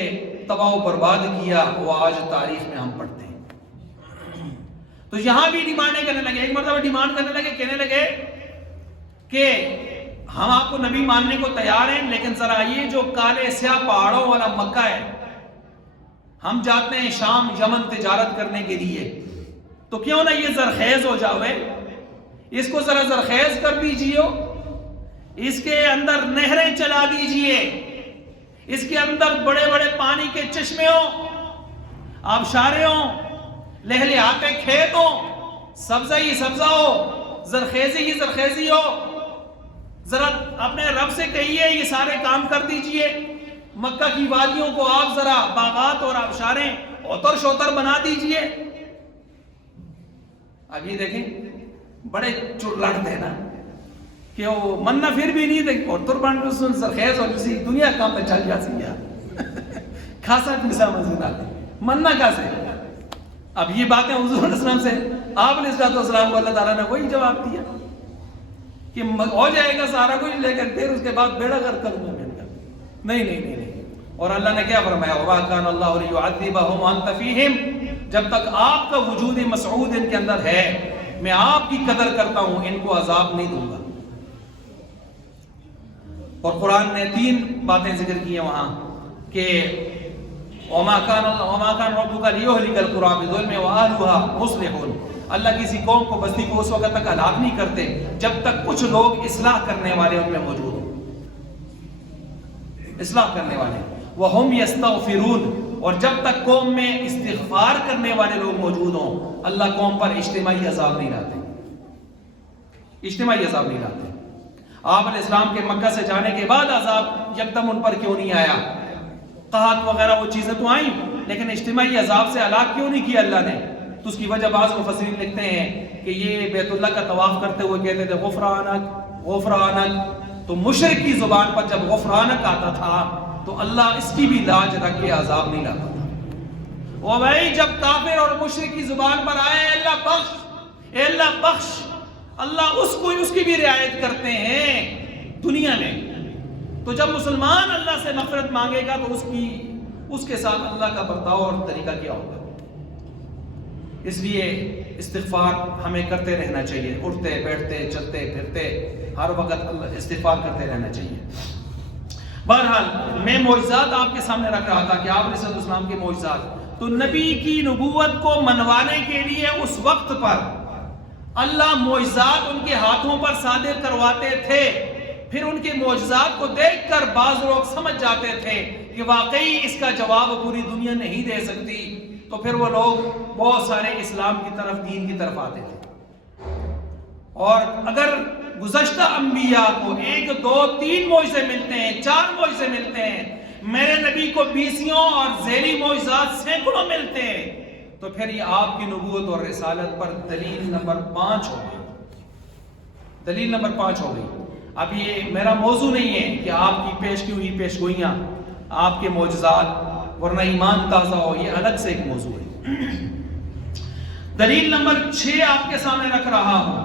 تباہ و برباد کیا وہ آج تاریخ میں ہم پڑھتے ہیں. تو یہاں بھی ڈیمانڈیں کرنے لگے. ایک مرتبہ ڈیمانڈ کرنے لگے، کہنے لگے کہ ہم آپ کو نبی ماننے کو تیار ہیں، لیکن ذرا یہ جو کالے سیاہ پہاڑوں والا مکہ ہے، ہم جاتے ہیں شام یمن تجارت کرنے کے لیے، تو کیوں نہ یہ زرخیز ہو جاوے، اس کو ذرا زرخیز کر دیجیے، اس کے اندر نہریں چلا دیجئے، اس کے اندر بڑے بڑے پانی کے چشمے ہوں، آبشاریں ہوں، لہلہاتے کھیت ہوں، سبزہ ہی سبزہ ہو، زرخیزی ہی زرخیزی ہو. ذرا اپنے رب سے کہیے یہ سارے کام کر دیجئے. مکہ کی وادیوں کو آپ ذرا باغات اور آبشاریں اوتر شوتر بنا دیجئے. اب یہ دیکھیں بڑے چرلٹ تھے نا کہ وہ مننا پھر بھی نہیں تھے، اور تربان رسول زرخیز اور کسی دنیا کام پہ چل جا سکیا خاصا کسا مزید آتے مننا کا سے. اب یہ باتیں حضور علیہ السلام سے آپ علیہ السلام کو اللہ تعالیٰ نے وہی جواب دیا کہ ہو جائے گا سارا کچھ، لیکن پھر اس کے بعد بیڑا غرق کروں گا میں. نہیں. اور اللہ نے کیا فرمایا، وَمَا كَانَ اللَّهُ لِيُعَذِّبَهُمْ وَأَنْتَ فِيهِمْ، جب تک آپ کا وجود مسعود ان کے اندر ہے میں آپ کی قدر کرتا ہوں، ان کو عذاب نہیں دوں گا. اور قرآن نے 3 باتیں ذکر کی ہیں وہاں کہ وَمَا كَانَ رَبُّكَ لِيُهْلِكَ الْقُرَىٰ بِظُلْمٍ وَأَهْلُهَا مُصْلِحُونَ. اللہ کسی قوم کو بستی کو اس وقت تک ہلاک نہیں کرتے جب تک کچھ لوگ اصلاح کرنے والے ان میں موجود ہوں، اصلاح کرنے والے. وَهُمْ يَسْتَغْفِرُونَ، اور جب تک قوم میں استغفار کرنے والے لوگ موجود ہوں اللہ قوم پر اجتماعی عذاب نہیں لاتے، اجتماعی عذاب نہیں لاتے. آپ علیہ السلام کے مکہ سے جانے کے بعد عذاب یکدم ان پر کیوں نہیں آیا؟ قحط وغیرہ وہ چیزیں تو آئیں، لیکن اجتماعی عذاب سے ہلاک کیوں نہیں کیا اللہ نے؟ تو اس کی وجہ بعض مفسرین لکھتے ہیں کہ یہ بیت اللہ کا طواف کرتے ہوئے کہتے تھے غفرانک غفرانک. تو مشرک کی زبان پر جب غفرانک آتا تھا تو اللہ اس کی بھی لاج رکھ کے عذاب نہیں لاتا تھا. او بھائی جب کافر اور مشرک کی زبان پر آئے اللہ بخش، اے اللہ بخش، اللہ اس کی بھی رعایت کرتے ہیں دنیا میں. تو جب مسلمان اللہ سے مغفرت مانگے گا تو اس کے ساتھ اللہ کا برتاؤ اور طریقہ کیا ہوگا؟ اس لیے استغفار ہمیں کرتے رہنا چاہیے، اٹھتے بیٹھتے چلتے پھرتے ہر وقت اللہ استغفار کرتے رہنا چاہیے. بہرحال میں معجزات آپ کے سامنے رکھ رہا تھا کہ آپ علیہ السلام کے معجزات. تو نبی کی نبوت کو منوانے کے لیے اس وقت پر اللہ معجزات ان کے ہاتھوں پر صادر کرواتے تھے. پھر ان کے معجزات کو دیکھ کر بعض لوگ سمجھ جاتے تھے کہ واقعی اس کا جواب پوری دنیا نہیں دے سکتی، تو پھر وہ لوگ بہت سارے اسلام کی طرف، دین کی طرف آتے تھے. اور اگر گزشتہ انبیاء کو 1 2 3 معجزے ملتے ہیں، 4 معجزے ملتے ہیں، میرے نبی کو 20 اور ذیلی معجزات سینکڑوں ملتے ہیں، تو پھر یہ آپ کی نبوت اور رسالت پر دلیل نمبر 5 ہو گئی۔ دلیل نمبر 5 ہو گئی۔ اب یہ میرا موضوع نہیں ہے کہ آپ کی پیش کی ہوئی پیش گوئیاں، آپ کے معجزات ورنہ ایمان تازہ ہو، یہ الگ سے ایک موضوع ہے۔ دلیل نمبر 6 آپ کے سامنے رکھ رہا ہوں۔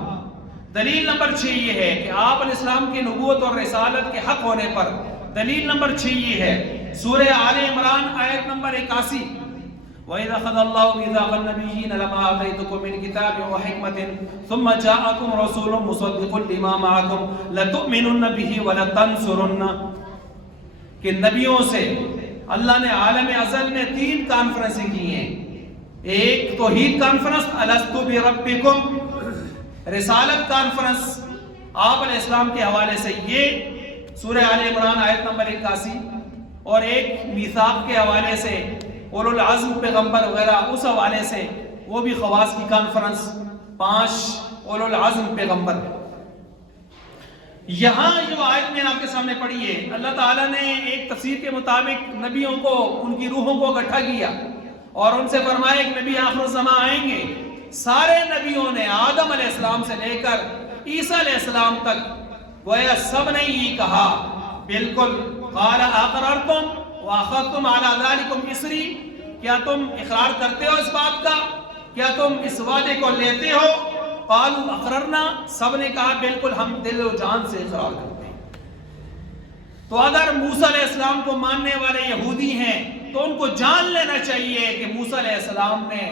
دلیل نمبر 6 یہ ہے کہ آپ علیہ السلام کی نبوت اور رسالت کے حق ہونے پر دلیل نمبر 6 یہ ہے، سورہ آل عمران آیت نمبر 81، وَإِذَا أَخَذَ اللَّهُ مِيثَاقَ النَّبِيِّينَ لَمَا آتَيْتُكُم مِّن كِتَابٍ وَحِكْمَةٍ ثُمَّ جَاءَكُمْ رَسُولٌ مُصَدِّقٌ لِّمَا مَعَكُمْ لَتُؤْمِنُنَّ بِهِ وَلَتَنصُرُنَّهُ، کہ نبیوں سے اللہ نے عالم ازل میں 3 کانفرنسیں کی ہیں۔ ایک توحید کانفرنس، الستو بربکم، رسالت کانفرنس آپ علیہ السلام کے حوالے سے، یہ سورہ آل عمران آیت نمبر 81، اور ایک میثاق کے حوالے سے اولو العزم پیغمبر وغیرہ اس حوالے سے، وہ بھی خواص کی کانفرنس، 5 اولو العزم پیغمبر۔ یہاں جو آیت میں نے آپ کے سامنے پڑھی ہے، اللہ تعالیٰ نے ایک تفسیر کے مطابق نبیوں کو، ان کی روحوں کو اکٹھا کیا اور ان سے فرمایا ایک نبی آخر الزمان آئیں گے۔ سارے نبیوں نے آدم علیہ السلام سے لے کر عیسیٰ علیہ السلام تک گویا سب نے یہ کہا، بالکل، قال اقررتم واخذتم علی ذلکم اسری، کیا تم اقرار کرتے ہو اس بات کا، کیا تم اس وعدے کو لیتے ہو؟ قالوا اقررنا، سب نے کہا بالکل ہم دل و جان سے اقرار کرتے ہیں۔ تو اگر موسیٰ علیہ السلام کو ماننے والے یہودی ہیں تو ان کو جان لینا چاہیے کہ موسیٰ علیہ السلام نے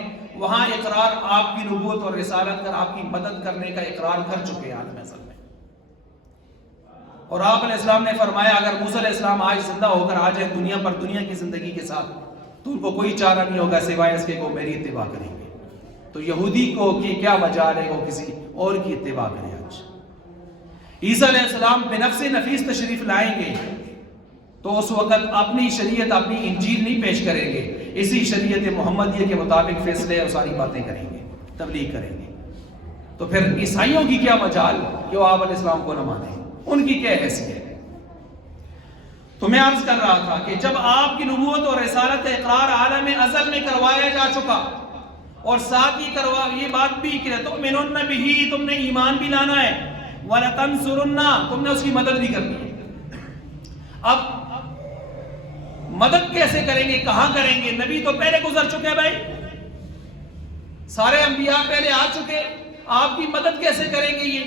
وہاں اقرار آپ کی نبوت اور رسالت کر آپ کی مدد کرنے کا اقرار کر چکے عالم ازل میں۔ اور آپ علیہ السلام نے فرمایا اگر موسیٰ علیہ السلام آج زندہ ہو کر آ جائیں دنیا پر، دنیا کی زندگی کے ساتھ، تو ان کو کوئی چارہ نہیں ہوگا سوائے اس کے کہ وہ میری اتباع کریں گے۔ تو یہودی کو کہ کیا مجال ہے وہ کسی اور کی اتباع کرے۔ آج عیسیٰ علیہ السلام بنفس نفیس تشریف لائیں گے تو اس وقت اپنی شریعت، اپنی انجیل نہیں پیش کریں گے، اسی شریعت محمدیہ کے مطابق فیصلے اور ساری باتیں کریں گے، تبلیغ کریں گے۔ تو پھر عیسائیوں کی کیا مجال کہ وہ آپ علیہ السلام کو نہ مانیں، ان کی کیا حیثیت؟ تو میں عرض کر رہا تھا کہ جب آپ کی نبوت اور رسالت اقرار عالم ازل میں کروایا جا چکا، اور ساتھ ہی یہ بات بھی کہ تؤمنون بہ، تم نے ایمان بھی لانا ہے، ولتنصرن، تم نے اس کی مدد بھی کرنی ہے۔ اب مدد کیسے کریں گے، کہاں کریں گے؟ نبی تو پہلے گزر چکے بھائی، سارے انبیاء پہلے آ چکے، آپ کی مدد کیسے کریں گے؟ یہ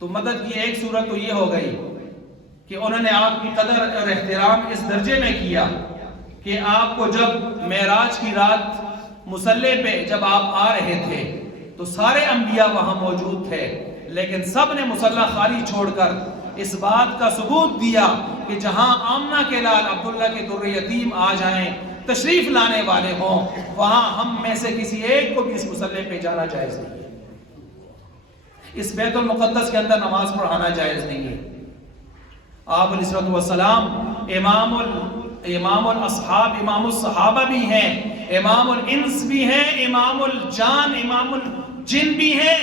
تو مدد کی ایک صورت تو یہ ہو گئی کہ انہوں نے آپ کی قدر اور احترام اس درجے میں کیا کہ آپ کو جب معراج کی رات مصلی پہ جب آپ آ رہے تھے تو سارے انبیاء وہاں موجود تھے، لیکن سب نے مصلی خالی چھوڑ کر اس بات کا ثبوت دیا کہ جہاں آمنہ کے لال عبداللہ کے در یتیم آ جائیں، تشریف لانے والے ہوں، وہاں ہم میں سے کسی ایک کو بھی اس مصلی پہ جانا جائز نہیں ہے، اس بیت المقدس کے اندر نماز پڑھانا جائز نہیں ہے۔ آپ علیہ السلام امام الاصحاب، امام الصحابہ بھی ہیں، امام الانس بھی ہیں، امام الجان، امام الجن بھی ہیں،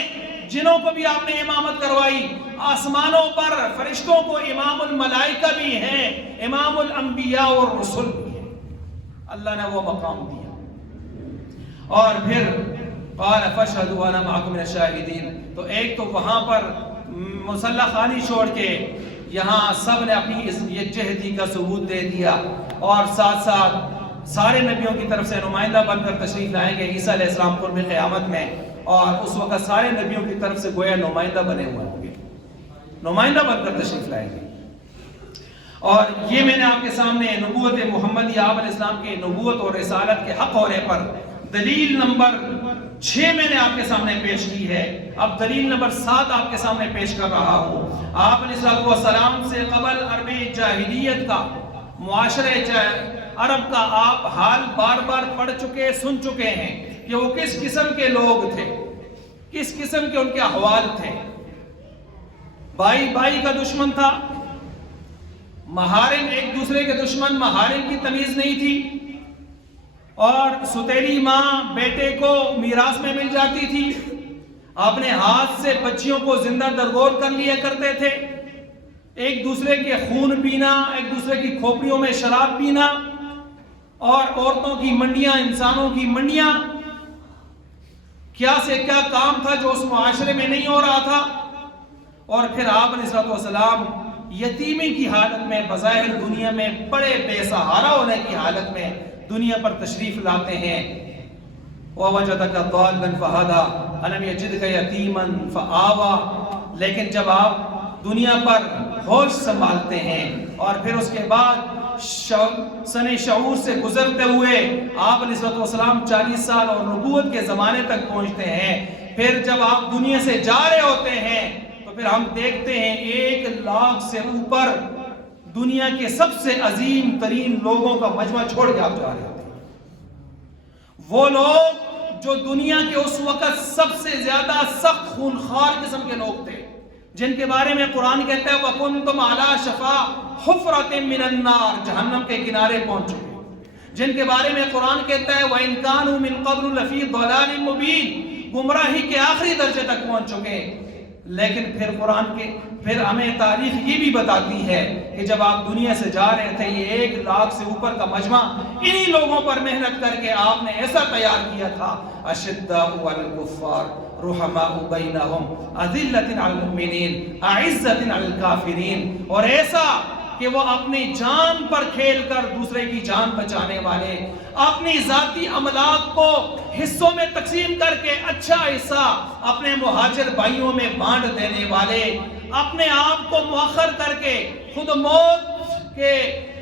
جنوں کو بھی آپ نے امامت کروائی۔ آسمانوں پر فرشتوں کو امام الملائکہ بھی ہیں، امام الانبیاء والرسل بھی ہیں، اللہ نے وہ مقام دیا۔ اور پھر قال فاشهدوا وانا معكم من الشاهدين، تو ایک تو وہاں پر مصلی خانی چھوڑ کے یہاں سب نے اپنی اس یکجہتی کا ثبوت دے دیا، اور ساتھ ساتھ سارے نبیوں کی طرف سے نمائندہ بن کر تشریف لائیں گے عیسیٰ علیہ السلام قرب قیامت میں، اور اس وقت سارے نبیوں کی طرف سے گویا نمائندہ بنے ہوئے ہوں گے، نمائندہ بن کر تشریف لائیں گے۔ اور یہ میں نے آپ کے سامنے نبوت محمدی، آپ علیہ السلام کے نبوت اور رسالت کے حق ہونے پر دلیل نمبر 6 میں نے آپ کے سامنے پیش کی ہے۔ اب دلیل نمبر 7 آپ کے سامنے پیش کر رہا ہوں۔ آپ علیہ السلام سے قبل عرب جاہلیت کا، معاشرے عرب کا آپ حال بار بار پڑھ چکے، سن چکے ہیں کہ وہ کس قسم کے لوگ تھے، کس قسم کے ان کے احوال تھے۔ بھائی بھائی کا دشمن تھا، محارم ایک دوسرے کے دشمن، محارم کی تمیز نہیں تھی، اور ستیلی ماں بیٹے کو میراث میں مل جاتی تھی، اپنے ہاتھ سے بچیوں کو زندہ درگور کر لیا کرتے تھے، ایک دوسرے کے خون پینا، ایک دوسرے کی کھوپڑیوں میں شراب پینا، اور عورتوں کی منڈیاں، انسانوں کی منڈیاں، کیا سے کیا کام تھا جو اس معاشرے میں نہیں ہو رہا تھا۔ اور پھر آپ علیہ السلام یتیمی کی حالت میں، بظاہر دنیا میں بڑے بے سہارا ہونے کی حالت میں دنیا پر تشریف لاتے ہیں۔ وَوَجَدَكَ ضَالًّا فَهَدَىٰ أَلَمْ يَجِدْكَ يَتِيمًا فَآوَىٰ، لیکن جب آپ دنیا پر ہوش سنبھالتے ہیں اور پھر اس کے بعد سن شعور سے گزرتے ہوئے آپ علیہ السلام 40 سال اور نبوت کے زمانے تک پہنچتے ہیں، پھر جب آپ دنیا سے جا رہے ہوتے ہیں تو پھر ہم دیکھتے ہیں 1 لاکھ سے اوپر دنیا کے سب سے عظیم ترین لوگوں کا مجمع چھوڑ کے آپ جا رہے ہوتے ہیں۔ وہ لوگ جو دنیا کے اس وقت سب سے زیادہ سخت خونخوار قسم کے لوگ تھے، جن کے بارے میں قرآن کہتا ہے وَكُنْتُمْ عَلَىٰ شَفَا حُفْرَةٍ مِّنَ النَّارِ، جہنم کے کنارے پہنچ چکے، جن کے بارے میں قرآن کہتا ہے وَإِن كَانُوا مِن قَبْلُ لَفِي ضَلَالٍ مُّبِينٍ، گمراہی کے آخری درجے تک پہنچ چکے۔ لیکن پھر ہمیں تاریخ یہ بھی بتاتی ہے کہ جب آپ دنیا سے جا رہے تھے، یہ 1 لاکھ سے اوپر کا مجمع انہی لوگوں پر محنت کر کے آپ نے ایسا تیار کیا تھا، اشداء علی الکفار رحماء بینہم اذلۃ علی المؤمنین اعزۃ علی الکافرین، اور ایسا کہ وہ اپنی جان پر کھیل کر دوسرے کی جان بچانے والے، اپنی ذاتی املاک کو حصوں میں تقسیم کر کے اچھا حصہ اپنے مہاجر بھائیوں میں بانٹ دینے والے، اپنے آپ کو مؤخر کر کے خود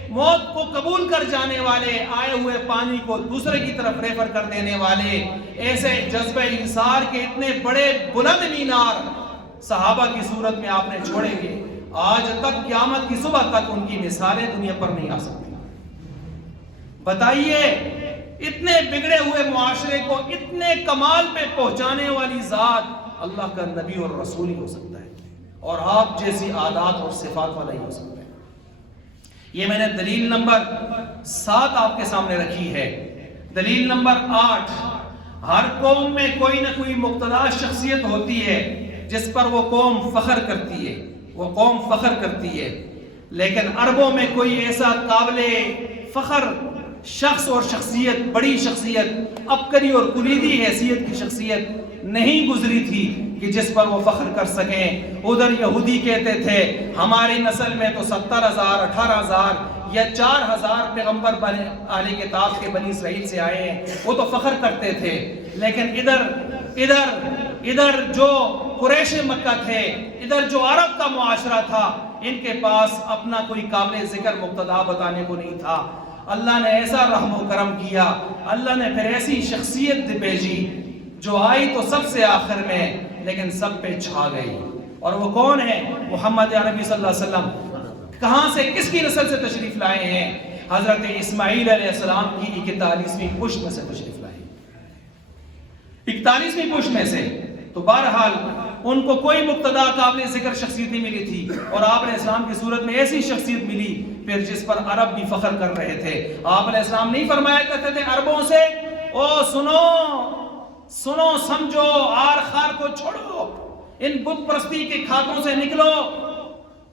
موت کو قبول کر جانے والے، آئے ہوئے پانی کو دوسرے کی طرف ریفر کر دینے والے، ایسے جذبہ انصار کے اتنے بڑے بلند مینار صحابہ کی صورت میں آپ نے چھوڑے گے، آج تک قیامت کی صبح تک ان کی مثالیں دنیا پر نہیں آ سکتی۔ بتائیے اتنے بگڑے ہوئے معاشرے کو اتنے کمال پہ پہنچانے والی ذات اللہ کا نبی اور رسول ہی ہو سکتا ہے، اور آپ جیسی عادات اور صفات والا ہی ہو سکتا ہے۔ یہ میں نے دلیل نمبر 7 آپ کے سامنے رکھی ہے۔ دلیل نمبر 8، ہر قوم میں کوئی نہ کوئی مقتدر شخصیت ہوتی ہے جس پر وہ قوم فخر کرتی ہے، لیکن عربوں میں کوئی ایسا قابل فخر شخص اور شخصیت، بڑی شخصیت، عبقری اور کلیدی حیثیت کی شخصیت نہیں گزری تھی کہ جس پر وہ فخر کر سکیں۔ ادھر یہودی کہتے تھے ہماری نسل میں تو 70,000 18,000 یا 4,000 پیغمبر اہل کتاب کے بنی اسرائیل سے آئے ہیں، وہ تو فخر کرتے تھے۔ لیکن ادھر جو قریش مکہ تھے، ادھر جو عرب کا معاشرہ تھا، ان کے پاس اپنا کوئی قابل ذکر مقتدا بتانے کو نہیں تھا۔ اللہ نے ایسا رحم و کرم کیا، اللہ نے پھر ایسی شخصیت بھیجی جو آئی تو سب سے آخر میں لیکن سب پہ چھا گئی، اور وہ کون ہے؟ محمد عربی صلی اللہ علیہ وسلم۔ کہاں سے، کس کی نسل سے تشریف لائے ہیں؟ حضرت اسماعیل علیہ السلام کی 41ویں پشت میں سے تشریف لائے، 41ویں پشت میں سے۔ تو بہرحال ان کو کوئی مقتدا قابل ذکر شخصیت نہیں ملی تھی، اور آپ علیہ السلام کی صورت میں ایسی شخصیت ملی پھر جس پر عرب بھی فخر کر رہے تھے۔ آپ علیہ السلام نہیں فرمایا کرتے تھے عربوں سے او سنو سمجھو، آر خار کو چھوڑو، ان بت پرستی کے کھاتوں سے نکلو،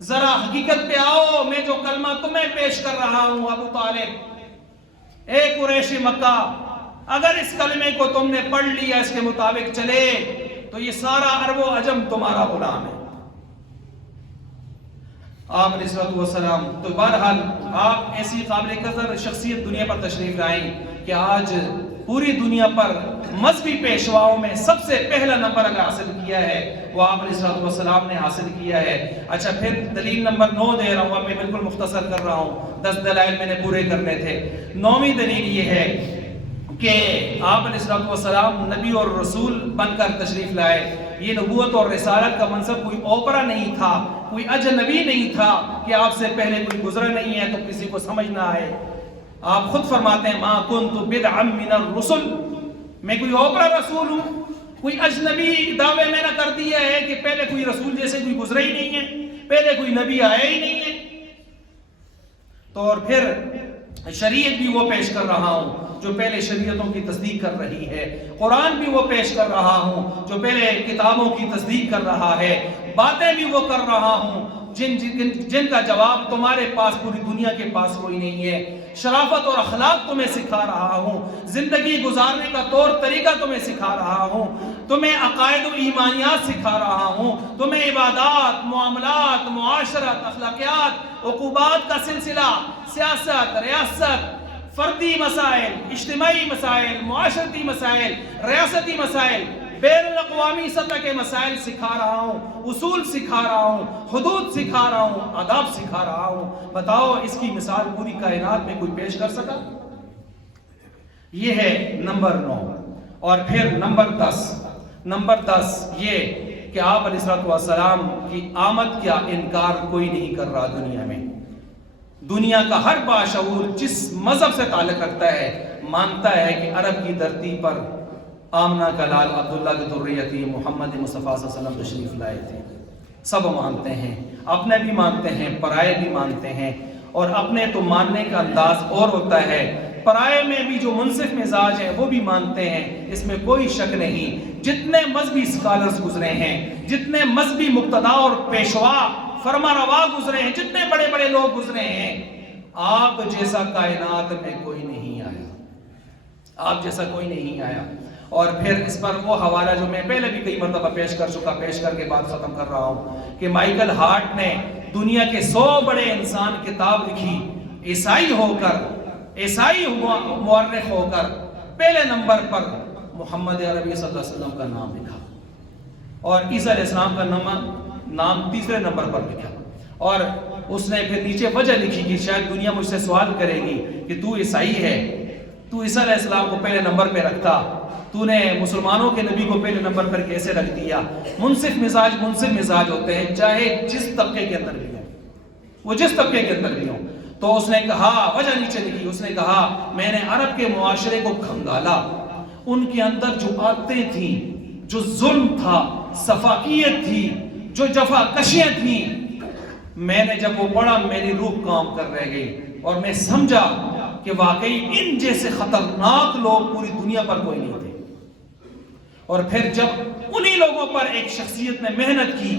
ذرا حقیقت پہ آؤ، میں جو کلمہ تمہیں پیش کر رہا ہوں ابو طالب، اے قریش مکہ، اگر اس کلمے کو تم نے پڑھ لیا، اس کے مطابق چلے تو یہ سارا عرب و عجم تمہارا غلام ہے۔ آپ علیہ السلام تو بہرحال آپ ایسی قابل قدر شخصیت دنیا پر تشریف لائیں کہ آج پوری دنیا پر مذہبی پیشواؤں میں سب سے پہلا نمبر اگر حاصل کیا ہے وہ آپ علیہ السلام نے حاصل کیا ہے۔ اچھا، پھر دلیل نمبر 9 دے رہا ہوں، میں بالکل مختصر کر رہا ہوں، 10 دلائل میں نے پورے کرنے تھے۔ 9ویں دلیل یہ ہے کہ آپ علیہ السلام نبی اور رسول بن کر تشریف لائے۔ یہ نبوت اور رسالت کا منصب کوئی اوپرا نہیں تھا، کوئی اجنبی نہیں تھا کہ آپ سے پہلے کوئی گزرا نہیں ہے تو کسی کو سمجھ نہ آئے۔ آپ خود فرماتے ہیں ما کنت بدعا من الرسل، میں کوئی اوپرا رسول ہوں، کوئی اجنبی دعوے میں نہ کر دیا ہے کہ پہلے کوئی رسول جیسے کوئی گزرا ہی نہیں ہے، پہلے کوئی نبی آیا ہی نہیں ہے۔ تو اور پھر شریعت بھی وہ پیش کر رہا ہوں جو پہلے شریعتوں کی تصدیق کر رہی ہے، قرآن بھی وہ پیش کر رہا ہوں جو پہلے کتابوں کی تصدیق کر رہا ہے، باتیں بھی وہ کر رہا ہوں جن کا جواب تمہارے پاس پوری دنیا کے پاس کوئی نہیں ہے، شرافت اور اخلاق تمہیں سکھا رہا ہوں، زندگی گزارنے کا طور طریقہ تمہیں سکھا رہا ہوں، تمہیں عقائد و ایمانیات سکھا رہا ہوں، تمہیں عبادات، معاملات، معاشرت، اخلاقیات، عقوبات کا سلسلہ، سیاست، ریاست، فردی مسائل، اجتماعی مسائل، معاشرتی مسائل، ریاستی مسائل، بین الاقوامی سطح کے مسائل سکھا رہا ہوں، اصول سکھا رہا ہوں، حدود سکھا رہا ہوں، آداب سکھا رہا ہوں۔ بتاؤ اس کی مثال پوری کائنات میں کوئی پیش کر سکا؟ یہ ہے نمبر 9۔ اور پھر نمبر 10 یہ کہ آپ علیہ السلام کی آمد کا انکار کوئی نہیں کر رہا دنیا میں۔ دنیا کا ہر باشعور جس مذہب سے تعلق رکھتا ہے مانتا ہے کہ عرب کی دھرتی پر آمنہ کا لال عبداللہ کی ذریتی محمد مصطفیٰ صلی اللہ علیہ وسلم تشریف لائے تھے۔ سب مانتے ہیں، اپنے بھی مانتے ہیں، پرائے بھی مانتے ہیں، اور اپنے تو ماننے کا انداز اور ہوتا ہے، پرائے میں بھی جو منصف مزاج ہیں وہ بھی مانتے ہیں، اس میں کوئی شک نہیں۔ جتنے مذہبی اسکالرز گزرے ہیں، جتنے مذہبی مقتدا اور پیشوا فرما روا گزرے ہیں، جتنے بڑے بڑے لوگ گزرے ہیں، آپ جیسا کائنات میں کوئی نہیں آیا، آپ جیسا کوئی نہیں آیا۔ اور پھر اس پر وہ حوالہ جو میں پہلے بھی کئی مرتبہ پیش کر چکا، پیش کر کے بات ختم کر رہا ہوں، کہ مائیکل ہارٹ نے دنیا کے 100 بڑے انسان کتاب لکھی، عیسائی ہو کر، عیسائی مورخ ہو کر پہلے نمبر پر محمد عربی صلی اللہ علیہ وسلم کا نام لکھا، اور عیسیٰ علیہ السلام کا نام تیسرے نمبر پر لکھا، اور اس نے پھر نیچے وجہ لکھی کہ شاید دنیا مجھ سے سوال کرے گی کہ تو عیسائی ہے، تو عیسیٰ علیہ السلام کو پہلے نمبر پہ رکھتا، تو نے مسلمانوں کے نبی کو پہلے نمبر پر کیسے رکھ دیا؟ منصف مزاج ہوتے ہیں، چاہے جس طبقے کے اندر بھی ہوں، وہ جس طبقے کے اندر بھی ہوں۔ تو اس نے کہا، وجہ نیچے لکھی، اس نے کہا میں نے عرب کے معاشرے کو کھنگالا، ان کے اندر جو عادتیں تھیں، جو ظلم تھا، صفاقیت تھی، جو جفا کشیاں تھیں، میں نے جب وہ پڑھا میری روح کام کر رہ گئی، اور میں سمجھا کہ واقعی ان جیسے خطرناک لوگ پوری دنیا پر کوئی نہیں تھے۔ اور پھر جب انہی لوگوں پر ایک شخصیت نے محنت کی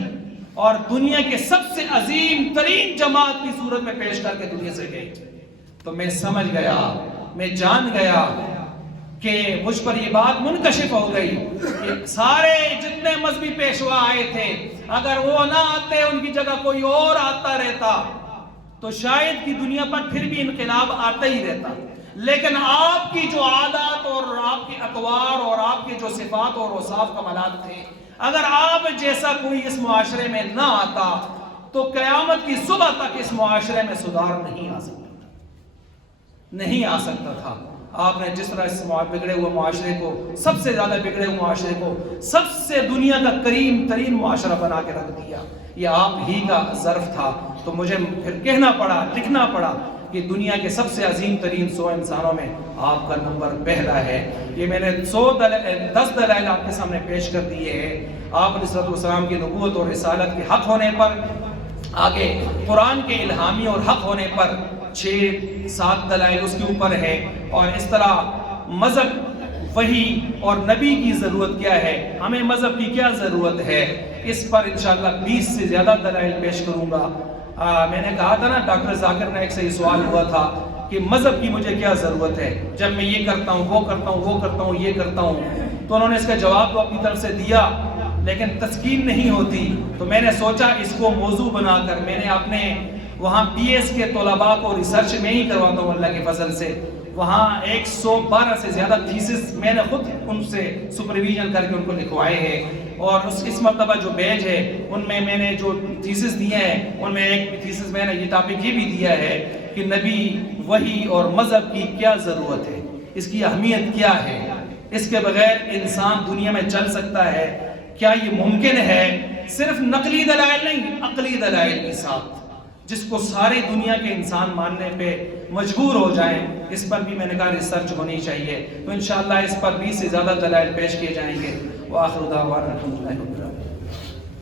اور دنیا کے سب سے عظیم ترین جماعت کی صورت میں پیش کر کے دنیا سے گئی، تو میں سمجھ گیا، میں جان گیا کہ مجھ پر یہ بات منکشف ہو گئی کہ سارے جتنے مذہبی پیشوا آئے تھے، اگر وہ نہ آتے، ان کی جگہ کوئی اور آتا رہتا، تو شاید کی دنیا پر پھر بھی انقلاب آتا ہی رہتا۔ لیکن آپ کی جو عادات اور آپ کی اطوار اور آپ کے جو صفات اور اوصاف کمالات تھے، اگر آپ جیسا کوئی اس معاشرے میں نہ آتا تو قیامت کی صبح تک اس معاشرے میں سدھار نہیں آ سکتا تھا، نہیں آ سکتا تھا۔ آپ نے جس طرح اس بگڑے ہوئے معاشرے کو، سب سے زیادہ بگڑے ہوئے معاشرے کو سب سے دنیا کا کریم ترین معاشرہ بنا کے رکھ دیا، یہ آپ ہی کا ظرف تھا۔ تو مجھے پھر کہنا پڑا، لکھنا پڑا کہ دنیا کے سب سے عظیم ترین 100 انسانوں میں آپ کا نمبر پہلا ہے۔ یہ میں نے 10 دلائل آپ کے سامنے پیش کر دیے ہیں، آپ علیہ السلام کی نبوت اور رسالت کے حق ہونے پر، آگے قرآن کے الہامی اور حق ہونے پر 6-7 دلائل اس کے اوپر ہے، اور اس طرح مذہب وحی اور نبی کی ضرورت کیا ہے، ہمیں مذہب کی کیا ضرورت ہے، اس پر انشاءاللہ 20 سے زیادہ دلائل پیش کروں گا۔ میں نے کہا تھا نا، ڈاکٹر ذاکر نے ایک سے یہ سوال ہوا تھا کہ مذہب کی مجھے کیا ضرورت ہے جب میں یہ کرتا ہوں، وہ کرتا ہوں، وہ کرتا ہوں، یہ کرتا ہوں، تو انہوں نے اس کا جواب تو اپنی طرف سے دیا، لیکن تسکین نہیں ہوتی۔ تو میں نے سوچا اس کو موضوع بنا کر میں نے اپنے وہاں پی ایس کے طلباء کو ریسرچ میں ہی کرواتا ہوں اللہ کے فضل سے، وہاں 112 سے زیادہ تھیسس میں نے خود ان سے سپرویژن کر کے ان کو لکھوائے ہیں، اور اس مرتبہ جو بیچ ہے ان میں نے جو تھیسس دیے ہیں ان میں ایک تھیسس میں نے یہ ٹاپک یہ بھی دیا ہے کہ نبی، وحی اور مذہب کی کیا ضرورت ہے، اس کی اہمیت کیا ہے، اس کے بغیر انسان دنیا میں چل سکتا ہے، کیا یہ ممکن ہے؟ صرف نقلی دلائل نہیں، عقلی دلائل کے ساتھ، جس کو ساری دنیا کے انسان ماننے پہ مجبور ہو جائیں، اس پر بھی میں نے کہا ریسرچ ہونی چاہیے۔ تو انشاءاللہ اس پر 20 سے زیادہ دلائل پیش کیے جائیں گے۔ وآخر دعوانا الحمدللہ رب العالمین۔